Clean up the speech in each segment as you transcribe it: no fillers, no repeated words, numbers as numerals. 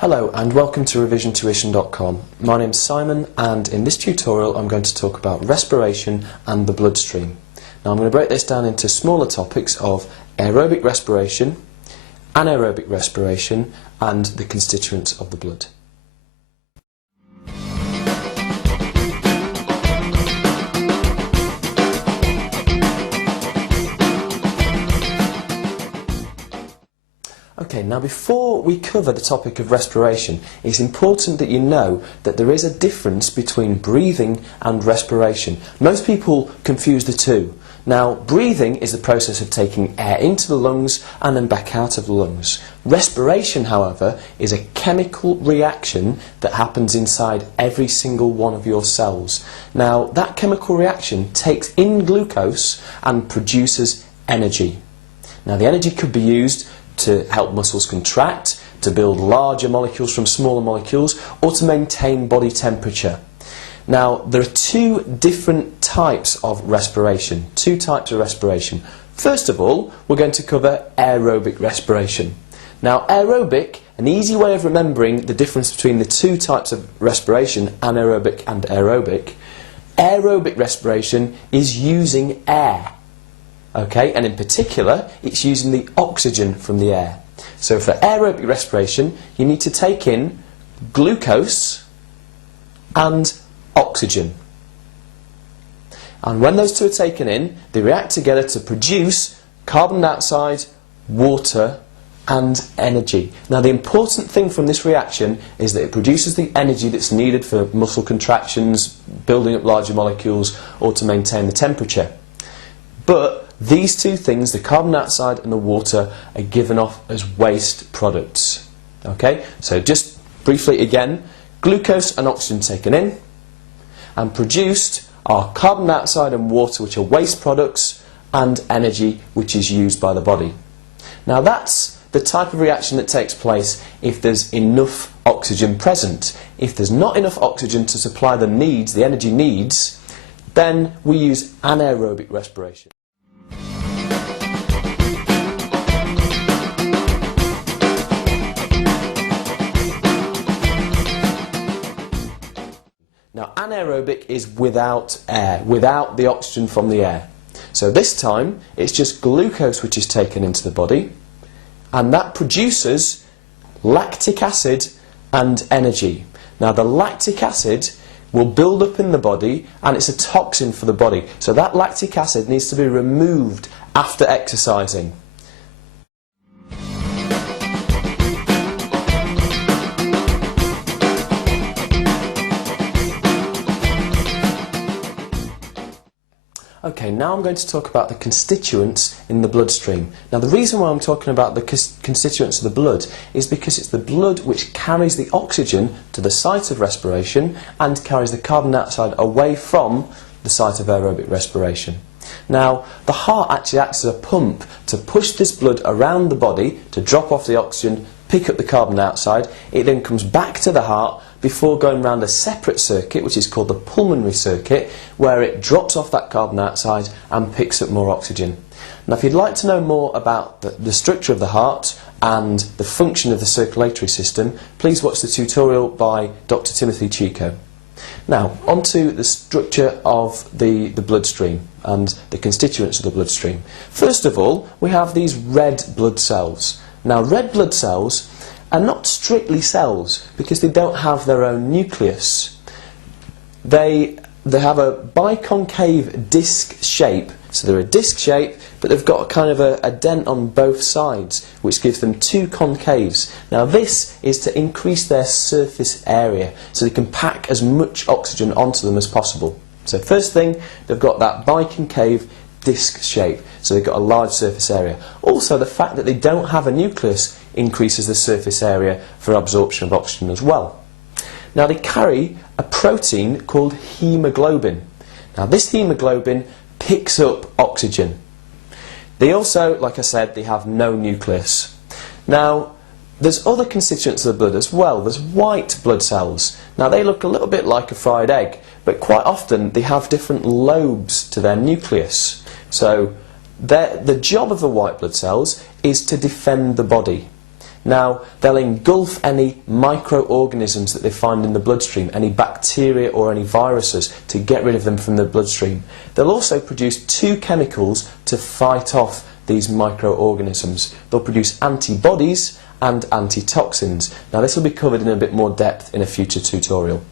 Hello and welcome to revisiontuition.com. My name's Simon and in this tutorial I'm going to talk about respiration and the bloodstream. Now I'm going to break this down into smaller topics of aerobic respiration, anaerobic respiration and the constituents of the blood. Okay, now before we cover the topic of respiration, it's important that you know that there is a difference between breathing and respiration. Most people confuse the two. Now, breathing is the process of taking air into the lungs and then back out of the lungs. Respiration, however, is a chemical reaction that happens inside every single one of your cells. Now, that chemical reaction takes in glucose and produces energy. Now, the energy could be used to help muscles contract, to build larger molecules from smaller molecules, or to maintain body temperature. Now, there are two different types of respiration. First of all, we're going to cover aerobic respiration. Now, aerobic, an easy way of remembering the difference between the two types of respiration, anaerobic and aerobic. Aerobic respiration is using air. Okay, and in particular, it's using the oxygen from the air. So for aerobic respiration, you need to take in glucose and oxygen. And when those two are taken in, they react together to produce carbon dioxide, water, and energy. Now, the important thing from this reaction is that it produces the energy that's needed for muscle contractions, building up larger molecules, or to maintain the temperature. But these two things, the carbon dioxide and the water, are given off as waste products. Okay, so just briefly again, glucose and oxygen taken in and produced are carbon dioxide and water, which are waste products, and energy, which is used by the body. Now, that's the type of reaction that takes place if there's enough oxygen present. If there's not enough oxygen to supply the needs, the energy needs, then we use anaerobic respiration. Now, anaerobic is without air, without the oxygen from the air. So this time, it's just glucose which is taken into the body, and that produces lactic acid and energy. Now, the lactic acid will build up in the body, and it's a toxin for the body. So that lactic acid needs to be removed after exercising. Okay, now I'm going to talk about the constituents in the bloodstream. Now, the reason why I'm talking about the constituents of the blood is because it's the blood which carries the oxygen to the site of respiration and carries the carbon dioxide away from the site of aerobic respiration. Now, the heart actually acts as a pump to push this blood around the body to drop off the oxygen, pick up the carbon dioxide. It then comes back to the heart before going round a separate circuit, which is called the pulmonary circuit, where it drops off that carbon dioxide and picks up more oxygen. Now, if you'd like to know more about the structure of the heart and the function of the circulatory system, please watch the tutorial by Dr. Timothy Chico. Now, onto the structure of the bloodstream and the constituents of the bloodstream. First of all, we have these red blood cells. Now, red blood cells are not strictly cells because they don't have their own nucleus. They have a biconcave disc shape, so they're a disc shape, but they've got kind of a dent on both sides, which gives them two concaves. Now, this is to increase their surface area, so they can pack as much oxygen onto them as possible. So first thing, they've got that biconcave disc shape, so they've got a large surface area. Also, the fact that they don't have a nucleus increases the surface area for absorption of oxygen as well. Now, they carry a protein called hemoglobin. Now, this hemoglobin picks up oxygen. They also, like I said, they have no nucleus. Now, there's other constituents of the blood as well. There's white blood cells. Now, they look a little bit like a fried egg, but quite often they have different lobes to their nucleus. So the job of the white blood cells is to defend the body. Now, they'll engulf any microorganisms that they find in the bloodstream, any bacteria or any viruses, to get rid of them from the bloodstream. They'll also produce two chemicals to fight off these microorganisms. They'll produce antibodies and antitoxins. Now, this will be covered in a bit more depth in a future tutorial.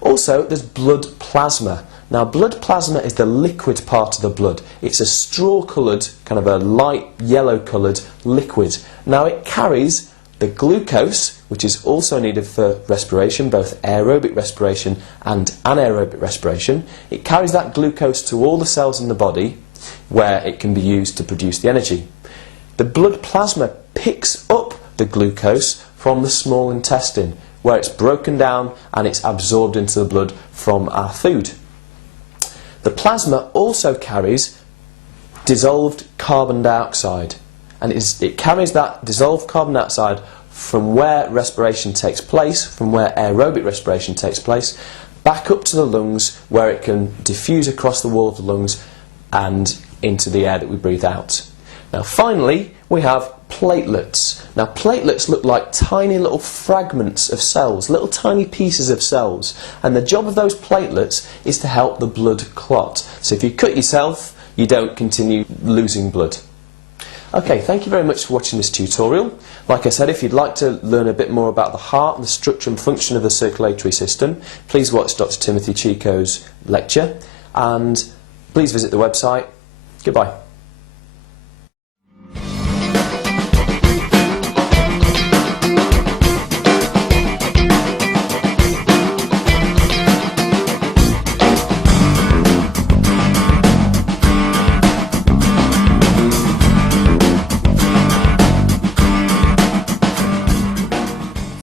Also, there's blood plasma. Now, blood plasma is the liquid part of the blood. It's a straw-coloured, kind of a light yellow-coloured liquid. Now, it carries the glucose, which is also needed for respiration, both aerobic respiration and anaerobic respiration. It carries that glucose to all the cells in the body, where it can be used to produce the energy. The blood plasma picks up the glucose from the small intestine, where it's broken down and it's absorbed into the blood from our food. The plasma also carries dissolved carbon dioxide, and it carries that dissolved carbon dioxide from where respiration takes place, from where aerobic respiration takes place, back up to the lungs, where it can diffuse across the wall of the lungs and into the air that we breathe out. Now, finally, we have platelets. Now, platelets look like tiny little fragments of cells, little tiny pieces of cells, and the job of those platelets is to help the blood clot. So if you cut yourself, you don't continue losing blood. Okay, thank you very much for watching this tutorial. Like I said, if you'd like to learn a bit more about the heart and the structure and function of the circulatory system, please watch Dr. Timothy Chico's lecture, and please visit the website. Goodbye.